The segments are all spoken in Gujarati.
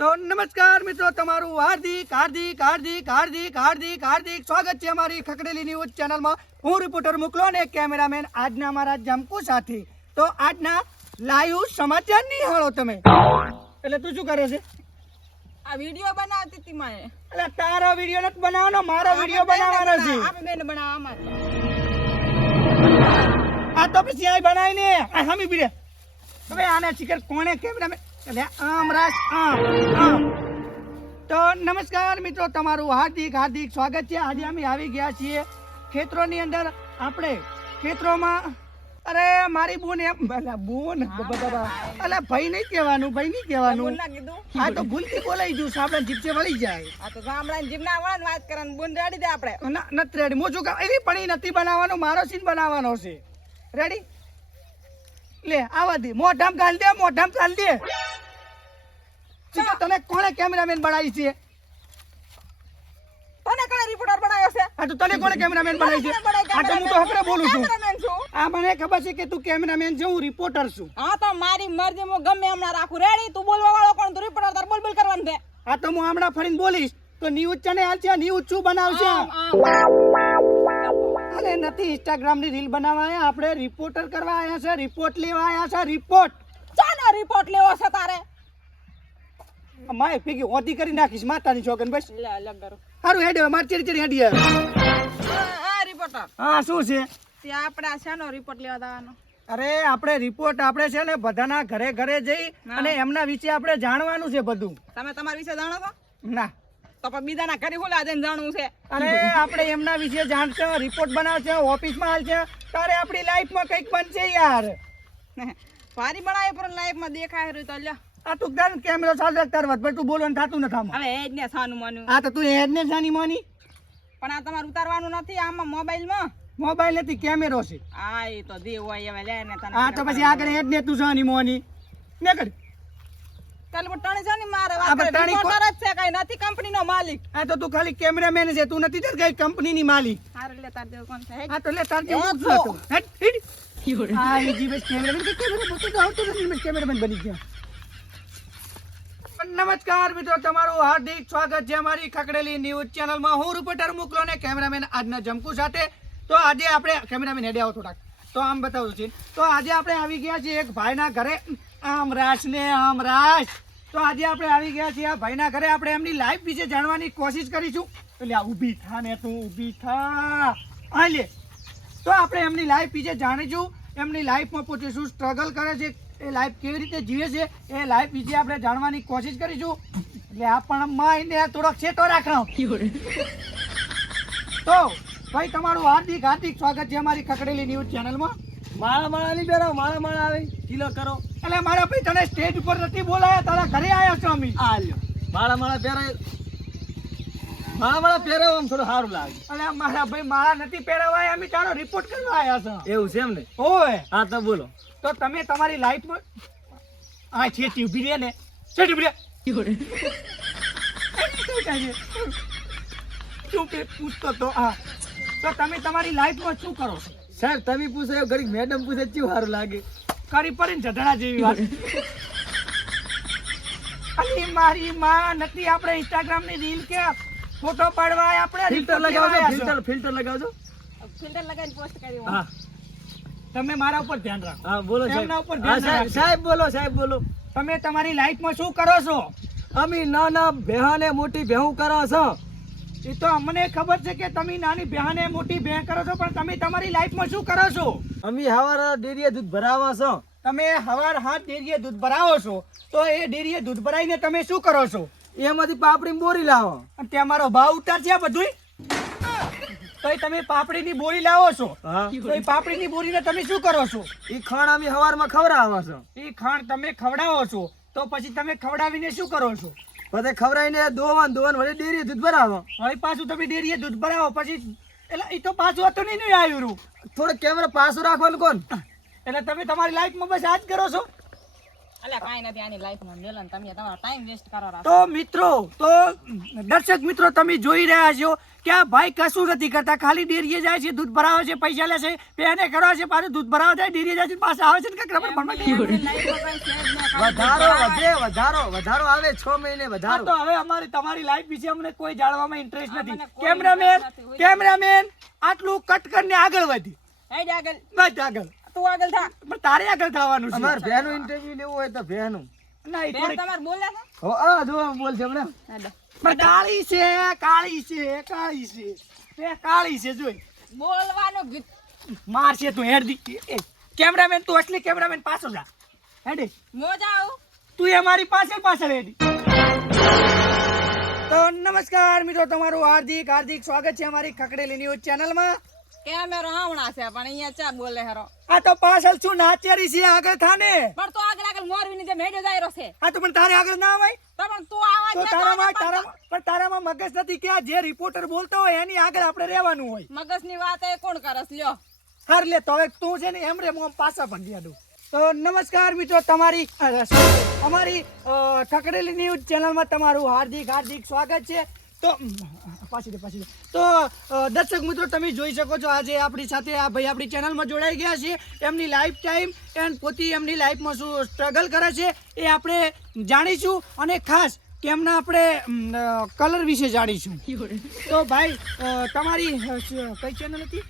તો નમસ્કાર મિત્રો તમારું હાર્દિક હાર્દિક હાર્દિક હાર્દિક હાર્દિક હાર્દિક સ્વાગત છે અમારી ખકડેલી ન્યૂઝ ચેનલમાં. હું રિપોર્ટર મોકલો અને કેમેરામેન આજના મારા જમકુ સાથી. તો આજના લાઈવ સમાચાર નિહાળો તમે. એટલે તું શું કરે છે? આ વીડિયો બનાવતી હતી મારે એટલે તારો વીડિયો નથી બનાવવાનો મારો વીડિયો બનાવવાનો છે. આપણે બેન બનાવવા આ તો પછી આ બનાવીને આ હમી બીડે. હવે આને શિખર કોણે કેમેરામેન એટલે આમ રાસ આમ આમ. તો નમસ્કાર મિત્રો તમારું હાર્દિક હાર્દિક સ્વાગત છે. આજે અમે આવી ગયા છીએ ખેતરોની અંદર. આપણે ખેતરોમાં અરે મારી બોન એમ બોન અલા ભાઈ નહીં કહેવાનું ભાઈ નહીં કહેવાનું. ના આ તો ભૂલથી બોલાઈ ગયું સાંભળે જીપસે વળી જાય. આ તો ગામડા જીવના વાળા વાત કરવાનું બોન રેડી દે આપણે. ના નથી રેડી. મોજું કામ એની પણ નથી બનાવવાનો મારો સીન બનાવવાનો છે. રેડી? લે આવા દે. મોઢામ ગાલ દે મોઢામ ગાલ દે. શીખો, તને કોણે કેમેરામેન બનાવી છે? તને કોણે રિપોર્ટર બનાવ્યો છે? આ તો તને કોણે કેમેરામેન બનાવી છે? આ તો હું તો હકરે બોલું છું. આ મને ખબર છે કે તું કેમેરામેન છે હું રિપોર્ટર છું. હા તો મારી મરજી હું ગમે હમણાં રાખું. રેડી તું બોલવા વાળો કોણ? તું રિપોર્ટર તાર બોલ બોલ કરવાનું છે. આ તો હું હમણાં ફરીને બોલીશ. તો ન્યૂઝ ચેનલ હાલ છે ન્યૂઝ શું બનાવશે. અરે નથી ઇન્સ્ટાગ્રામની રીલ બનાવવા આવ્યા આપણે રિપોર્ટર કરવા આયા છે રિપોર્ટ લેવા આવ્યા છે રિપોર્ટ ચાલો રિપોર્ટ લેવો છે તારે? માય ભેગી ઓધી કરી નાખીશ માતાની છોકન બસ. સારું હેડે માર ચડી ચડી હેડી હા રિપોર્ટર હા શું છે? તે આપણે શાનો રિપોર્ટ લેવા દાવાનો અરે આપણે રિપોર્ટ આપણે છે ને બધાના ઘરે ઘરે જઈ અને એમના વિશે આપણે જાણવાનું છે બધું. તમે તમારા વિશે જાણો છો? ના. તો પણ બીજાના ઘરે હું લાદીને જાણવું છે? અરે આપણે એમના વિશે જાણશે રિપોર્ટ બનાવશે ઓફિસમાં હાલશે. તારે આપણી લાઈફમાં કંઈક બનશે યાર. ભારી બનાવે પણ લાઈફમાં દેખાય રહ્યું તો લ્યો. આ તું ગાન કેમેરો સાથે તાર વધ તું બોલવાનું થાતું નથી આમાં. હવે એજ ને સાનું માનું. આ તો તું એજ ને સાની માની. પણ આ તમારે ઉતારવાનું નથી આમાં મોબાઈલમાં? મોબાઈલ નથી કેમેરો છે. આ એ તો જે હોય હવે લે ને તને આ તો પછી આગળ એજ ને તું સાની મોની. ને કર. ચાલ પણ ટણી છે ને મારે વાત પણ ટણી કો- જ છે કઈ નથી કંપનીનો માલિક. આ તો તું ખાલી કેમેરામેન છે તું નથી તો કઈ કંપનીની માલિક. હારે લે તાર દેવ કોણ છે. આ તો લે તાર જેવું તો. હતું. હેટ, આ એ જીવેશ કેમેરામેન ને કેમેરામેન બની ગયા. નમસ્કાર મિત્રો, તમારું હાર્દિક સ્વાગત છે અમારી ખકડેલી ન્યૂઝ ચેનલમાં. હું રિપોર્ટર મુકલો ને કેમેરામેન આજના જમકુ સાથે. તો આજે આપણે, કેમેરામેન હેડે આવો થોડાક. તો આમ બતાવું છું. તો આજે આપણે આવી ગયા છીએ એક ભાઈના ઘરે. આમ રાસ ને આમ રાસ. તો આજે આપણે આવી ગયા છીએ આ ભાઈના ઘરે. આપણે એમની લાઈફ વિશે જાણવાની કોશિશ કરીશું. એટલે આ ઊભી થા ને તું, ઊભી થા. આ લે. તો આપણે એમની લાઈફ વિશે જાણીશું. એમની લાઈફમાં પોતે શું સ્ટ્રગલ કરે છે એ લાઈફ કેવી રીતે જીવે છે એ લાઈફ વિશે આપણે જાણવાની કોશિશ કરીશું. એટલે આ પણ માઈને થોડોક છેટો રાખો તો ભાઈ તમારું હાર્દિક હાર્દિક સ્વાગત છે અમારી ખકડેલી ન્યૂઝ ચેનલમાં માળા માળા નહીં પહેરાવ માળા માળા આવે કિલો કરો. એટલે મારા ભાઈ તને સ્ટેજ ઉપર નથી બોલાયા તારા ઘરે આવ્યા છો અમે. આ લ્યો. માળા માળા પહેરાય માળા મારા પહેરાવ થોડું સારું લાગે. અને મારા ભાઈ મારા નથી પહેરાવાય અમે તારો રિપોર્ટ કરવા આવ્યા છો. એવું છે એમ ને? ઓય. હા તો બોલો. તો તમે તમારી લાઈફમાં આ રહે ને? શું છે? કે પૂછતો તો? આ તો તમે તમારી લાઈફમાં શું કરો છો? સાહેબ તમે પૂછો એવું ઘડીક મેડમ પૂછે કેવું સારું લાગે? કરી પડીને જધડા જેવી વાત. અલી મારી માં નથી આપણે ઇન્સ્ટાગ્રામની રીલ કે ફોટો પાડવા આપણે? ફિલ્ટર લગાવજો. ફિલ્ટર ફિલ્ટર લગાવજો. ફિલ્ટર લગાવીને પોસ્ટ કરી હા. તમે મારા ઉપર ધ્યાન રાખો. હા બોલો એમના ઉપર ધ્યાન રાખો સાહેબ સાહેબ બોલો સાહેબ બોલો. તમે તમારી લાઈફમાં શું કરો છો? અમે નાના બેહાને મોટી બેહું કરો છો. એ તો અમને ખબર છે કે તમે નાની બેહાને મોટી બેહ કરો છો પણ તમે તમારી લાઈફમાં શું કરો છો? અમે હવારે ડેરીએ દૂધ ભરાવા છો. તમે હવાર હાથ ડેરીએ દૂધ ભરાવો છો તો એ ડેરીએ દૂધ ભરાઈને તમે શું કરો છો? એમાંથી પાપડી બોરી લાવો. અને ત્યાં મારો ભાવ ઉતાર છે બધું તો એ તમે પાપડીની બોરી લાવો છો. હા. તો એ પાપડીની બોરીને તમે શું કરો છો? એ ખાણ અમે હવારમાં ખવડાવો છો. એ ખાણ તમે ખવડાવો છો. તો પછી તમે ખવડાવીને શું કરો છો? પછી ખવડાવીને દોવાન દોવાન વળી ડેરીએ દૂધ ભરાવો. હવે પાછું તમે ડેરીએ દૂધ ભરાવો પછી એટલે એ તો પાછું હતું નહીં આવ્યું. થોડો કેમેરા પાછું રાખવાનું કોણ? એટલે તમે તમારી લાઈફમાં બસ આ જ કરો છો? તો મિત્રો તો દર્શક મિત્રો તમે જોઈ રહ્યા છો કે આ ભાઈ કશું નથી કરતા. ખાલી ડેરીએ જાય છે દૂધ ભરાવે છે પૈસા લે છે બેને કરવા છે પાછું દૂધ ભરાવા જાય ડેરીએ જાય છે પાછા આવે છે ને કાંઈક વધારો વધે વધારો વધારો આવે છ મહિને વધારો. તો હવે અમારી તમારી લાઈફ વિશે અમને કોઈ જાણવામાં ઇન્ટરેસ્ટ નથી. કેમેરામેન કેમેરામેન આટલું કટ કરીને આગળ વધી. આગળ. બસ આગળ. તું આગળ થા. પણ તારે આગળ થવાનું અમાર છે બેનું ઇન્ટરવ્યુ લેવું હોય તો બેનું ના એ તમાર બોલે છે હો આ જો બોલ છે હમણાં. પણ કાળી છે કાળી છે કાળી છે. તે કાળી છે જોઈ. બોલવાનો ગીત. મારશે તું હેડ દી. કેમેરામેન તું અસલી કેમેરામેન પાછો જા. હેડે. મોજા આવું. તું એ મારી પાછળ પાછળ હેડી. તો નમસ્કાર મિત્રો તમારું હાર્દિક હાર્દિક સ્વાગત છે અમારી ખકડેલી ન્યૂઝ ચેનલમાં. કેમેરો હમણાં છે પણ અહીંયા ચા બોલે હેરો. આ તો પાછળ શું નાચેરી છે આગળ થાને? પણ તો આગળ આગળ મોરવીની જે જાય રહ્યો છે. આ તો પણ તારે આગળ ના હોય? તો પણ તું આવા તો તારામાં ને તારામાં પણ તારામાં મગજ નથી કે આ જે રિપોર્ટર બોલતો હોય એની આગળ આપણે રહેવાનું હોય. મગજની વાત એ કોણ કરસ લ્યો. હાર લે તો હવે તું છે ને એમ રે મોમ પાછા દે દઉં. તો નમસ્કાર મિત્રો તમારી અમારી અ, ઠકડેલી ન્યૂઝ ચેનલમાં તમારું હાર્દિક હાર્દિક સ્વાગત છે. તો પાછી દે પાછી દે. તો દર્શક મિત્રો તમે જોઈ શકો છો આજે આપણી સાથે આ ભાઈ આપણી ચેનલમાં જોડાઈ ગયા છે. એમની લાઈફ ટાઈમ એન્ડ પોતે એમની લાઈફમાં શું સ્ટ્રગલ કરે છે એ આપણે જાણીશું અને ખાસ કે એમના આપણે કલર વિશે જાણીશું. તો ભાઈ તમારી કઈ ચેનલ હતી?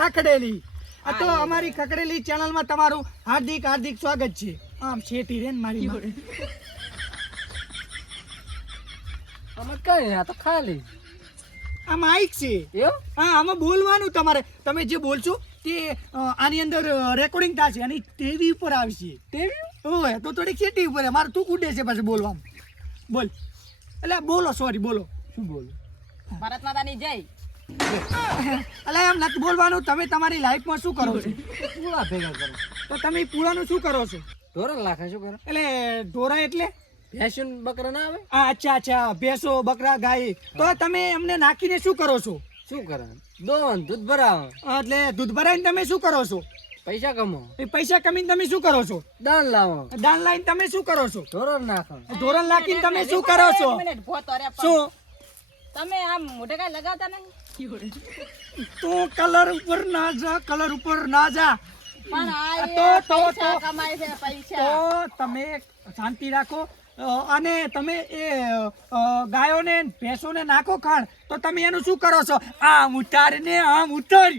ખાખડેલી. આ તો અમારી ખકડેલી ચેનલમાં તમારું હાર્દિક હાર્દિક સ્વાગત છે. આમ શેઠી રે ને મારી. આમાં કઈ આ તો ખાલી. આ માઇક છે. એવું? હા આમાં બોલવાનું તમારે. તમે જે બોલશો તે આની અંદર રેકોર્ડિંગ થશે. અને ટીવી ઉપર આવશે. ટીવી ઓય તો થોડીક શેઠી ઉપર. મારે તું કુડે છે પાછું બોલવામાં. બોલ. એટલે બોલો સોરી બોલો. શું બોલો? ભારત માતાની જય. એટલે એમ નથી બોલવાનું. તમે તમારી લાઈફમાં શું કરો છો? પૂળા ભેગા કરો. તો તમે પૂળાનું શું કરો છો? ધોરણ લાખે શું કરો? એટલે ઢોરા એટલે? ભેંસું બકરા ના આવે? અચ્છા અચ્છા ભેંસો બકરા ગાય. તો તમે એમને નાખીને શું કરો છો? શું કરે? દોન દૂધ ભરાવો. એટલે દૂધ ભરાઈને તમે શું કરો છો? પૈસા કમો એ પૈસા કમીને તમે શું કરો છો? દાન લાવો. દાન લાવીને તમે શું કરો છો? ધોરણ નાખો. ધોરણ નાખીને તમે શું કરો છો. શું? તમે આમ મોઢે કાંઈ લગાવતા નહીં? તું કલર ઉપર ના જા કલર ઉપર ના જા. પણ આ તો- તો- તો- કમાય છે તો તમે શાંતિ રાખો. અને તમે એ ગાયોને ભેંસોને નાખો ખાણ તો તમે એનું શું કરો છો? આમ ઉતારીને આમ ઉતાર.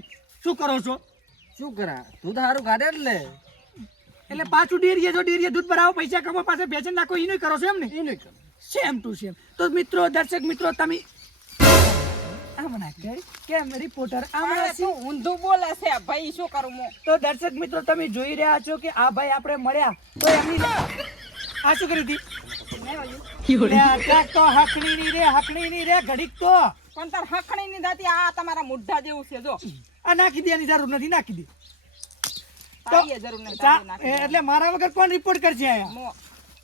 શું કરો છો? શું કરા? દૂધ સારું કાઢે એટલે એટલે પાછું ડેરીએ જો ડેરીએ દૂધ ભરાવો પૈસા કમો પાસે બેચન નાખો એનું કરો છો એમ ને? એને કરો. સેમ ટુ સેમ તો મિત્રો દર્શક મિત્રો તમે કેમ? રિપોર્ટર ઊંધું બોલે છે ભાઈ શું કરું તો દર્શક મિત્રો તમે જોઈ રહ્યા છો કે આ ભાઈ આપણે મળ્યા. તો એમની આ શું કરી હતી તો હકણી ની રે હકણી ની રે ઘડીક તો. પણ તાર હકણી ની દાતી આ તમારા મુઢા જેવું છે જો. આ નાખી દેવાની જરૂર નથી નાખી દે. તારીએ જરૂર નહીં નાખી દે. એટલે મારા વગર કોણ રિપોર્ટ કરશે અહીંયા?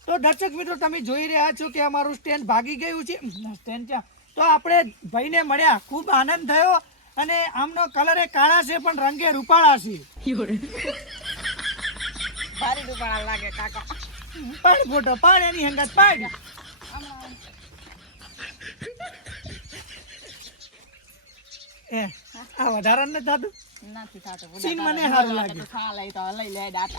તો દર્શક મિત્રો તમે જોઈ રહ્યા છો કે અમારું સ્ટેન્ડ ભાગી ગયું છે. સ્ટેન્ડ છે. તો આપણે ભાઈને મળ્યા. ખૂબ આનંદ થયો અને આમનો કલર એ કાળા છે પણ રંગે રૂપાળા છે. ભારી રૂપાળા લાગે કાકા. પાડ ફોટો પાડ એની હંગાત પાડ એ આ વધારા નથી થતું નથી થાતું. સીન મને સારું લાગે. ખા લઈ તો લઈ લે દાંત.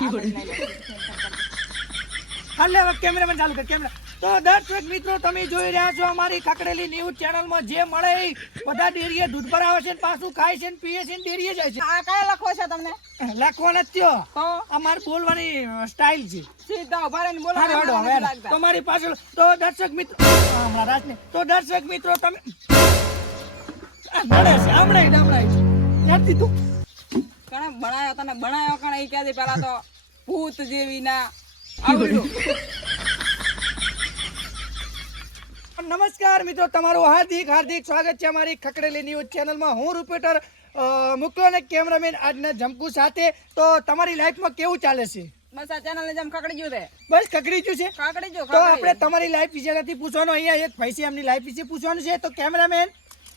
હાલે હવે કેમેરામેન ચાલુ કર કેમેરા તો દર્શક મિત્રો તમે જોઈ રહ્યા છો અમારી ખકડેલી ન્યૂઝ ચેનલમાં જે મળે એ બધા ડેરીએ દૂધ ભરાવે છે પાછું ખાય છે પીએ છે ડેરીએ જાય છે. આ કયા લખો છે તમને? લખવા નથી અમારે બોલવાની સ્ટાઇલ છે. સીધા ઊભા રહીને બોલો. તમારી પાછળ તો દર્શક મિત્રો હમણાં રાજને તો દર્શક મિત્રો તમે મળે છે હમણાં હમણાં જ. તું કણે ભણાયો તને? ભણાયો કણે? એ ક્યાંથી પેલા તો ભૂત જેવી ના. આવડ્યું. નમસ્કાર મિત્રો તમારું હાર્દિક હાર્દિક સ્વાગત છે અમારી ખકડેલી ન્યૂઝ ચેનલમાં. હું રિપોર્ટર મુકલો અને કેમેરામેન આજના જમકુ સાથે. તો તમારી લાઈફમાં કેવું ચાલે છે? બસ આ ચેનલ જેમ ખકડી ગયું છે. બસ કકડી ગયું છે? કાકડી જો તો આપણે તમારી લાઈફ વિશે નથી પૂછવાનું. અહીંયા એક ભાઈ એમની લાઈફ વિશે પૂછવાનું છે. તો કેમેરામેન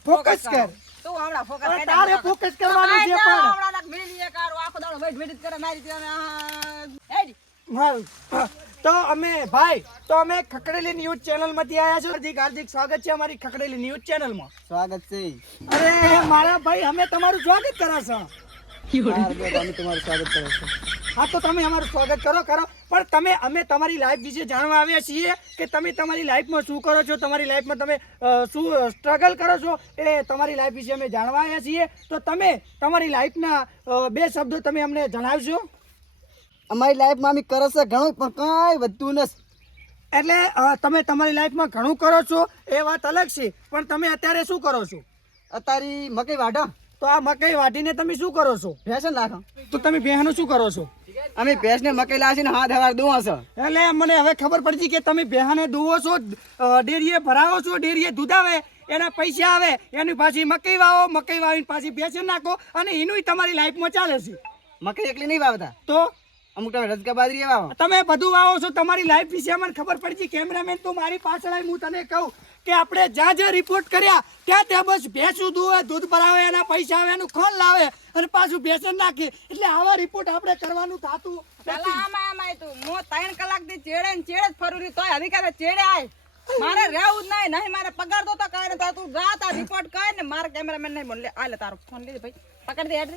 ફોકસ કર. તું ફોકસ તારે ફોકસ. કરવાનું છે પણ. આવડા લાગ એક આખો દાડો વેટ વેટ કરે મારી ત્યાં હેડ. હા. તો અમે ભાઈ તો અમે ખકડેલી ન્યૂઝ ચેનલમાંથી આવ્યા છો. હાર્દિક હાર્દિક સ્વાગત છે અમારી ખકડેલી ન્યૂઝ ચેનલમાં સ્વાગત છે. અરે મારા ભાઈ અમે તમારું સ્વાગત કરાશો છો. અમે તમારું સ્વાગત કરો છો. હા તો તમે અમારું સ્વાગત કરો કરો. પણ તમે અમે તમારી લાઈફ વિશે જાણવા આવ્યા છીએ કે તમે તમારી લાઈફમાં શું કરો છો? તમારી લાઈફમાં તમે શું સ્ટ્રગલ કરો છો? એ તમારી લાઈફ વિશે અમે જાણવા આવ્યા છીએ. તો તમે તમારી લાઈફના બે શબ્દો તમે અમને જણાવશો અમારી લાઈફમાં અમે કરે છે ઘણું પણ કાંઈ વધતું નથી. એટલે તમે તમારી લાઈફમાં ઘણું કરો છો એ વાત અલગ છે. પણ તમે અત્યારે શું કરો છો? અત્યારે મકઈ વાઢો. તો આ મકઈ વાઢીને તમે શું કરો છો? ભેંસન લાખો તો તમે ભેંસનું શું કરો છો? અમે ભેંસને મકઈ લાવી ને હાથ હવાર દોવા છો. એટલે મને હવે ખબર પડતી કે તમે બેહાને દોવો છો ડેરીએ ભરાવો છો ડેરીએ દૂધ આવે એના પૈસા આવે એની પાછી મકઈ વાવો મકઈ વાવીને પાછી બેસી નાખો અને એનું તમારી લાઈફમાં ચાલે છે. મકઈ એકલી નહીં વાવતા. તો? અમુક તમે રજકા બાજરી વાવો તમે બધું વાવો છો તમારી લાઈફ વિશે મને ખબર પડી કેમેરામેન તું મારી પાછળ આવી હું તને કહું કે આપણે જ્યાં જ્યાં રિપોર્ટ કર્યા ત્યાં ત્યાં બસ ભેંસું દુવે દૂધ ભરાવે એના પૈસા આવે એનું ખોલ લાવે અને પાછું બેસન નાખે. એટલે આવા રિપોર્ટ આપણે કરવાનું થતું પેલા આમાં આમાં તું હું ત્રણ કલાકથી ચેડે ને ચેડે જ ફરું રહી તોય હરિકારે ચેડે આય. મારે રહેવું જ નહીં નહીં મારે પગાર તો તો કાંઈ નથી તું રાત આ રિપોર્ટ કર ને મારા કેમેરામેન નહીં બોલે. આ લે તારો ફોન લીધે ભાઈ. પકડી દે હેડ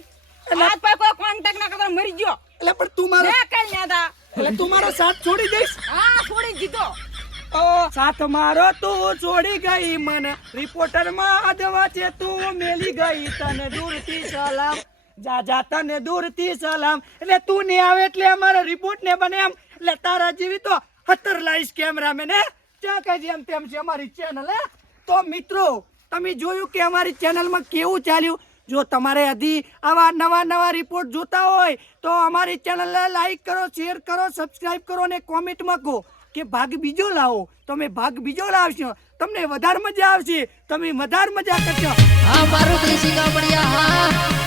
આજ પછી કોઈ કોન્ટેક્ટ ના કરતો મરી ગયો. એટલે પણ તું મારો મેં કઈ ના એટલે તું મારો સાથ છોડી દઈશ. હા છોડી દીધો. ઓ સાથ મારો તું છોડી ગઈ મને રિપોર્ટરમાં અદવા છે તું મેલી ગઈ તને દૂરથી સલામ. જા જા તને દૂરથી સલામ. એટલે તું નહીં આવે એટલે અમારો રિપોર્ટ ને બને એમ. એટલે તારા જેવી તો હતર લાઈશ કેમેરામેન હે? જ્યાં કઈ એમ તેમ છે અમારી ચેનલ હે? તો મિત્રો તમે જોયું કે અમારી ચેનલમાં કેવું ચાલ્યું? જો તમારે હજી આવા નવા નવા રિપોર્ટ જોતા હોય, તો અમારી ચેનલને લાઈક કરો શેર કરો સબસ્ક્રાઈબ કરો અને કોમેન્ટમાં કહો કે ભાગ બીજો લાવો. તમે ભાગ બીજો લાવશો, તમને વધારે મજા આવશે. તમે વધારે મજા કરશો. હા, મારું દેશી કાપડિયા હા.